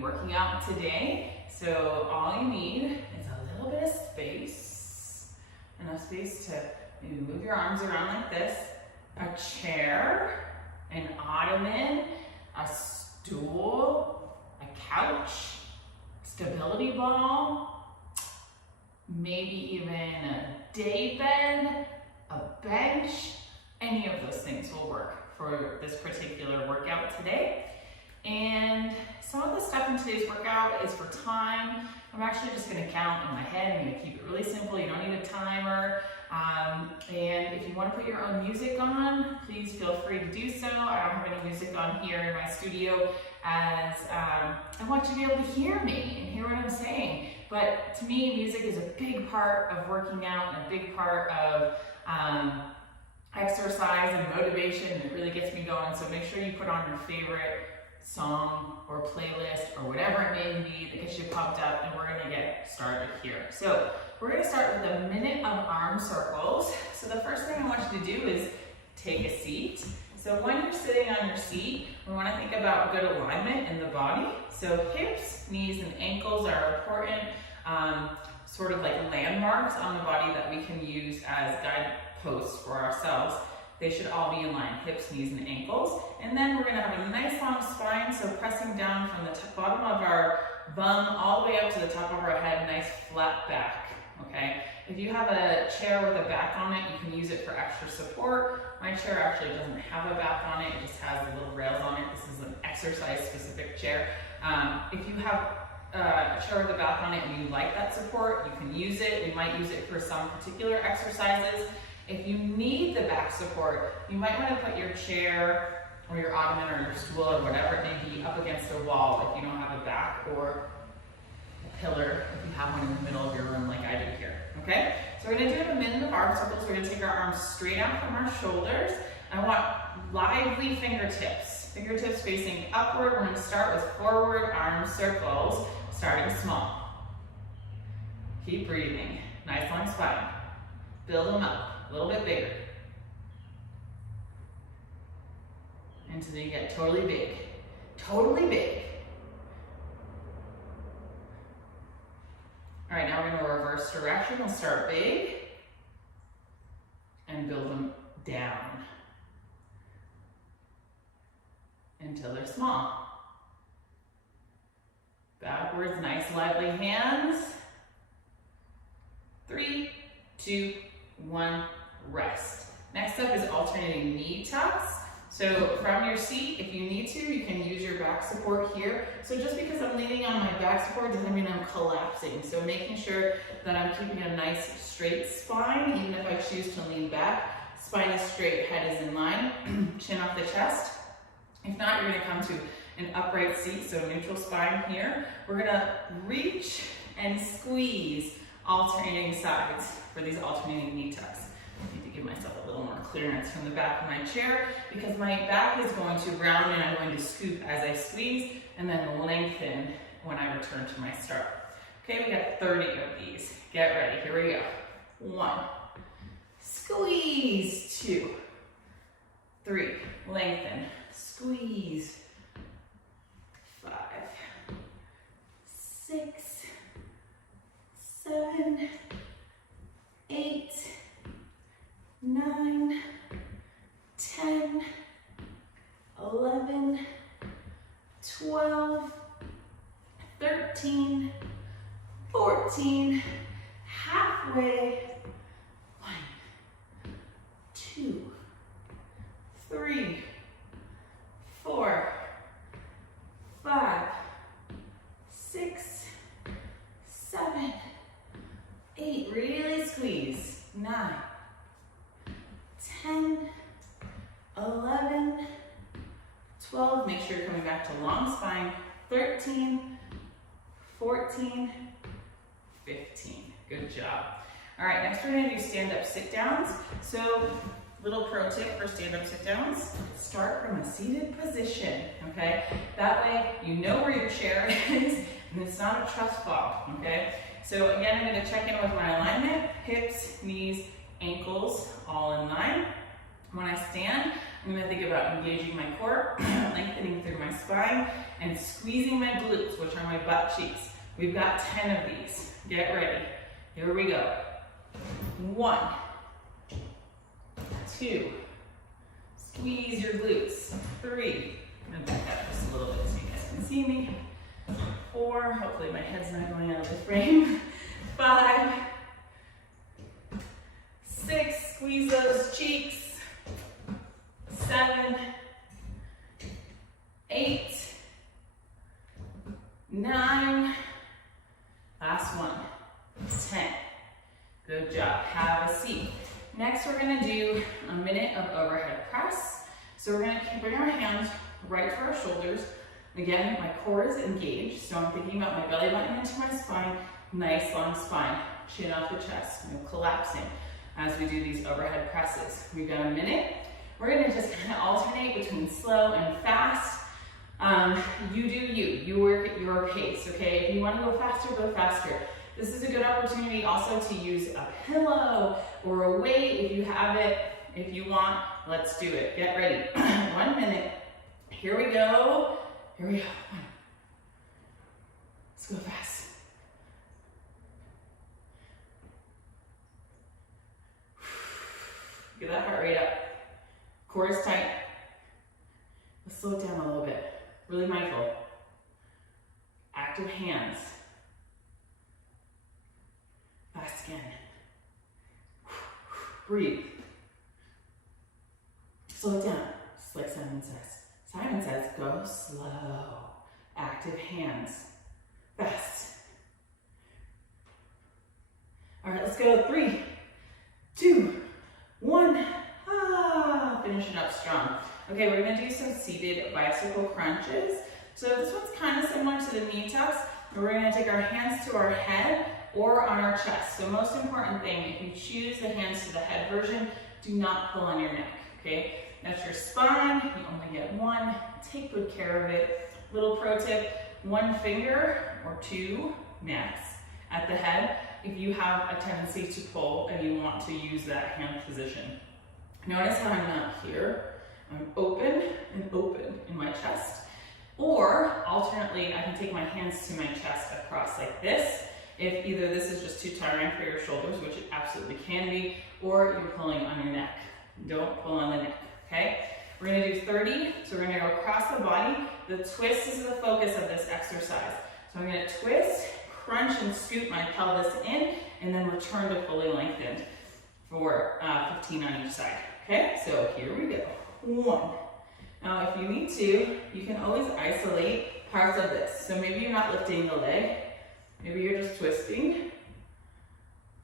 working out today. So all you need is a little bit of space, enough space to maybe move your arms around like this, a chair, an ottoman, a stool, a couch, stability ball, maybe even a day bed, a bench. Any of those things will work for this particular workout today. And some of the stuff in today's workout is for time. I'm actually just gonna count in my head. I'm gonna keep it really simple. You don't need a timer. And if you wanna put your own music on, please feel free to do so. I don't have any music on here in my studio as I want you to be able to hear me and hear what I'm saying. But to me, music is a big part of working out and a big part of exercise and motivation. It really gets me going. So make sure you put on your favorite song or playlist or whatever it may be that gets you pumped up, and we're gonna get started here. So we're gonna start with a minute of arm circles. So the first thing I want you to do is take a seat. So when you're sitting on your seat, we wanna think about good alignment in the body. So hips, knees, and ankles are important, sort of like landmarks on the body that we can use as guideposts for ourselves. They should all be in line, hips, knees, and ankles. And then we're gonna have a nice long spine, so pressing down from the bottom of our bum all the way up to the top of our head, nice flat back, okay? If you have a chair with a back on it, you can use it for extra support. My chair actually doesn't have a back on it, it just has the little rails on it. This is an exercise-specific chair. If you have a chair with a back on it and you like that support, you can use it. We might use it for some particular exercises. If you need the back support, you might want to put your chair or your ottoman or your stool or whatever it may be up against a wall if you don't have a back, or a pillar if you have one in the middle of your room like I do here, okay? So we're gonna do a minute of arm circles. We're gonna take our arms straight out from our shoulders. I want lively fingertips. Fingertips facing upward. We're gonna start with forward arm circles, starting small. Keep breathing, nice long spine. Build them up. A little bit bigger until you get totally big. Totally big. All right, now we're gonna reverse direction. We'll start big and build them down until they're small. Backwards, nice lively hands. 3, 2, 1. Rest. Next up is alternating knee tucks. So from your seat, if you need to, you can use your back support here. So just because I'm leaning on my back support doesn't mean I'm collapsing. So making sure that I'm keeping a nice straight spine, even if I choose to lean back. Spine is straight, head is in line, chin off the chest. If not, you're gonna come to an upright seat, so neutral spine here. We're gonna reach and squeeze, alternating sides for these alternating knee tucks. I need to give myself a little more clearance from the back of my chair because my back is going to round and I'm going to scoop as I squeeze and then lengthen when I return to my start. Okay, we got 30 of these. Get ready, here we go. 1, squeeze, 2, 3, lengthen, squeeze, 5, 6, 7, 8, 9, 10, 11, 12, 13, 14, halfway, 1, 2, 3, 4, 5, 6, 7, 8, really squeeze, 9, 10, 11, 12, make sure you're coming back to long spine, 13, 14, 15. Good job. All right, next we're gonna do stand-up sit-downs. So, little pro tip for stand-up sit-downs, start from a seated position, okay? That way you know where your chair is and it's not a trust fall, okay? So again, I'm gonna check in with my alignment, hips, knees, ankles, all in line. When I stand, I'm gonna think about engaging my core, lengthening through my spine, and squeezing my glutes, which are my butt cheeks. We've got 10 of these. Get ready. Here we go. 1, 2, squeeze your glutes. 3, I'm gonna back up just a little bit so you guys can see me. 4, hopefully my head's not going out of the frame. 5, 6, squeeze those cheeks. 7, 8, 9, last one, 10. Good job, have a seat. Next we're gonna do a minute of overhead press. So we're gonna bring our hands right to our shoulders. Again, my core is engaged, so I'm thinking about my belly button into my spine, nice long spine, chin off the chest, no collapsing as we do these overhead presses. We've got a minute. We're gonna just kind of alternate between slow and fast. You do you work at your pace, okay? If you wanna go faster, go faster. This is a good opportunity also to use a pillow or a weight if you have it. If you want, let's do it. Get ready. 1 minute. Here we go. Here we go. Let's go fast. Get that heart rate up. Core is tight. Let's slow it down a little bit. Really mindful. Active hands. Fast again. Breathe. Slow it down, just like Simon says. Simon says, go slow. Active hands. Fast. All right, let's go. 3, 2, 1. Finishing up strong. Okay, we're gonna do some seated bicycle crunches. So this one's kind of similar to the knee tucks. We're gonna take our hands to our head or on our chest. So most important thing, if you choose the hands to the head version, do not pull on your neck, okay? That's your spine, you only get one. Take good care of it. Little pro tip, 1 finger or 2 max at the head if you have a tendency to pull and you want to use that hand position. Notice how I'm not here. I'm open and open in my chest. Or alternately, I can take my hands to my chest across like this. If either this is just too tiring for your shoulders, which it absolutely can be, or you're pulling on your neck. Don't pull on the neck, okay? We're gonna do 30, so we're gonna go across the body. The twist is the focus of this exercise. So I'm gonna twist, crunch and scoot my pelvis in, and then return to fully lengthened for 15 on each side, okay? So here we go, 1. Now if you need to, you can always isolate parts of this. So maybe you're not lifting the leg, maybe you're just twisting.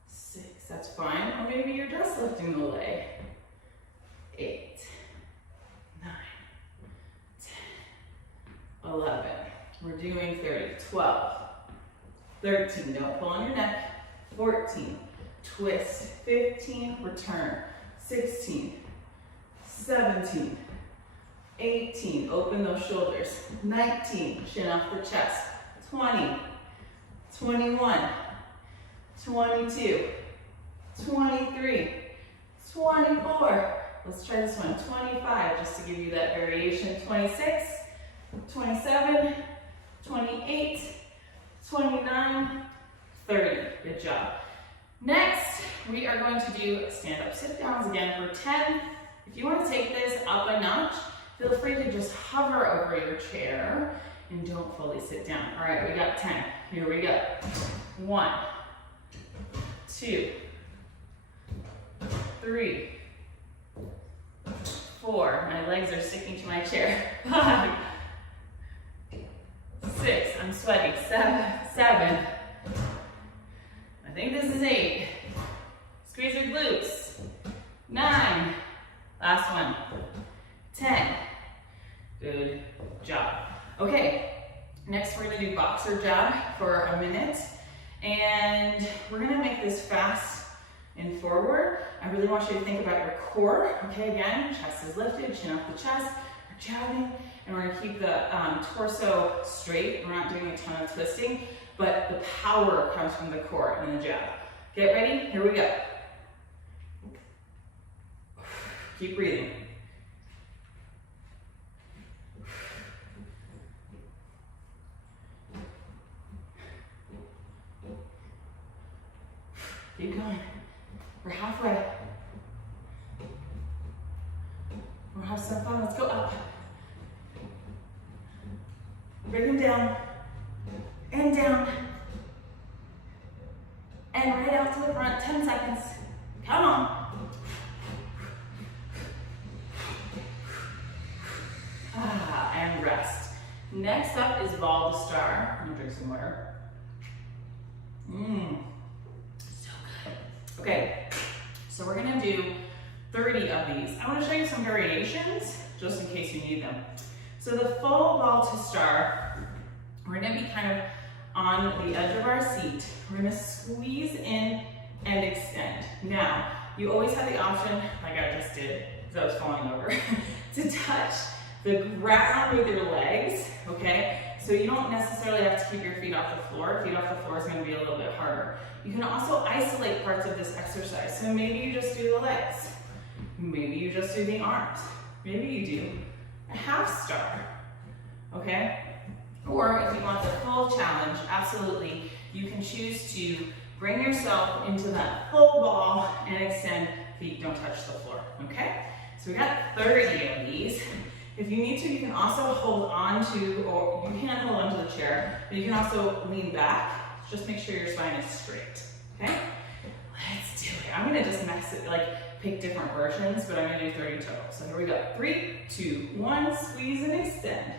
6, that's fine. Or maybe you're just lifting the leg. 8, 9, 10, 11. We're doing 30, 12, 13, don't pull on your neck. 14, twist. 15, return. 16, 17, 18, open those shoulders. 19, chin off the chest. 20, 21, 22, 23, 24. Let's try this one. 25, just to give you that variation. 26, 27, 28, 29, 30. Good job. Next, we are going to do stand-up sit-downs again for 10. If you want to take this up a notch, feel free to just hover over your chair and don't fully sit down. All right, we got 10. Here we go. 1, 2, 3, 4. My legs are sticking to my chair. 5, 6. I'm sweating. 7. I think this is 8. Squeeze your glutes. 9. Last one. 10. Good job. Okay, next we're gonna do boxer jab for a minute. And we're gonna make this fast and forward. I really want you to think about your core. Okay, again, chest is lifted, chin off the chest. We're jabbing, and we're gonna keep the torso straight. We're not doing a ton of twisting, but the power comes from the core in the jab. Get ready? Here we go. Keep breathing. Keep going. We're halfway. We'll have some fun. Let's go up. Bring them down. And down. And right out to the front. 10 seconds. Come on. And rest. Next up is ball to star. I'm gonna drink some water. So good. Okay, so we're gonna do 30 of these. I wanna show you some variations, just in case you need them. So the full ball to star, we're gonna be kind of on the edge of our seat. We're gonna squeeze in and extend. Now, you always have the option, like I just did, because I was falling over, to touch the ground with your legs, okay? So you don't necessarily have to keep your feet off the floor. Feet off the floor is gonna be a little bit harder. You can also isolate parts of this exercise. So maybe you just do the legs. Maybe you just do the arms. Maybe you do a half star, okay? Or if you want the full challenge, absolutely, you can choose to bring yourself into that full ball and extend. Feet don't touch the floor, okay? So we got 30 of these. If you need to, you can also hold on to, or you can hold on to the chair, but you can also lean back. Just make sure your spine is straight, okay? Let's do it. I'm gonna just mix it, like pick different versions, but I'm gonna do 30 total. So here we go. 3, 2, 1, squeeze and extend.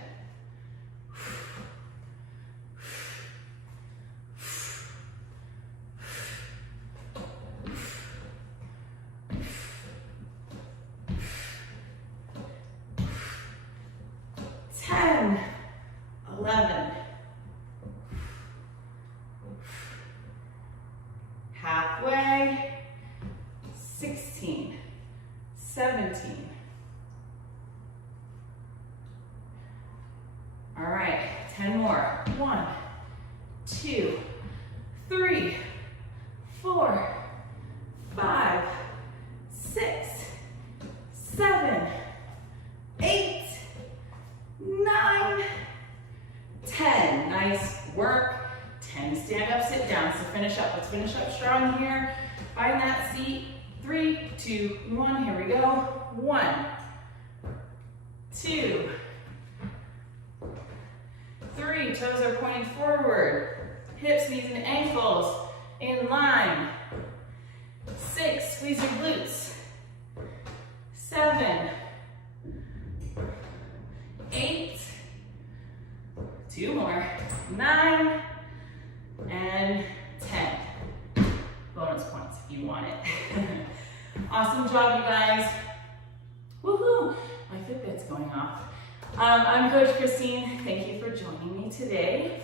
Halfway, 16, 17. All right, 10 more. 1, 2, 3, 4, 5, 6, 7, 8, 9, 10. Nice work. 10 stand up, sit down. So finish up. Let's finish up strong here. Find that seat. 3, 2, 1. Here we go. 1, 2, 3. Toes are pointing forward. Hips, knees, and ankles in line. 6. Squeeze your glutes. 7, 8. 2 more. 9. And 10. Bonus points if you want it. Awesome job, you guys. Woohoo! My Fitbit's going off. I'm Coach Christine. Thank you for joining me today